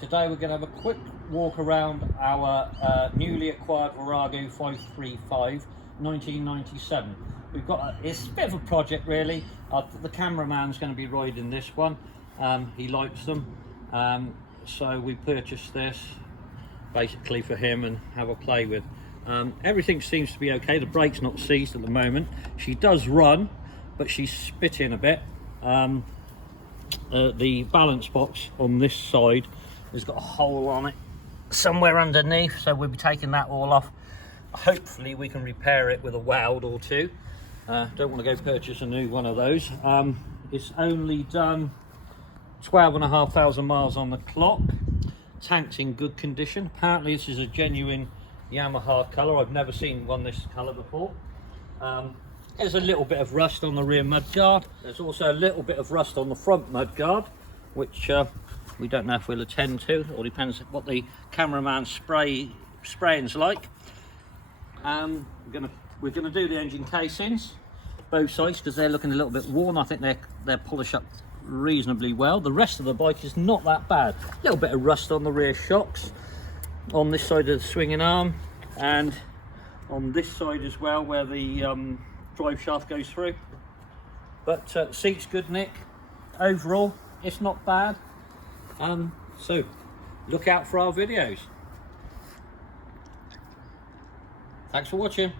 Today we're going to have a quick walk around our newly acquired Virago 535 1997. We've got it's a bit of a project really. The cameraman's going to be riding this one. He likes them, so we purchased this basically for him and have a play with. Everything seems to be okay. The brake's not seized at the moment. She does run, but she's spitting a bit. The balance box on this side has got a hole on it somewhere underneath, so we'll be taking that all off. Hopefully we can repair it with a weld or two. Don't want to go purchase a new one of those. It's only done 12,500 miles on the clock. Tank's in good condition. Apparently this is a genuine Yamaha colour. I've never seen one this colour before. There's a little bit of rust on the rear mudguard. There's also a little bit of rust on the front mudguard, which we don't know if we'll attend to. It all depends what the cameraman's spraying's like. We're gonna do the engine casings, both sides, because they're looking a little bit worn. I think they're polished up reasonably well. The rest of the bike is not that bad. A little bit of rust on the rear shocks, on this side of the swinging arm, and on this side as well, where the drive shaft goes through. But seat's good, Nick. Overall, it's not bad. So look out for our videos. Thanks for watching.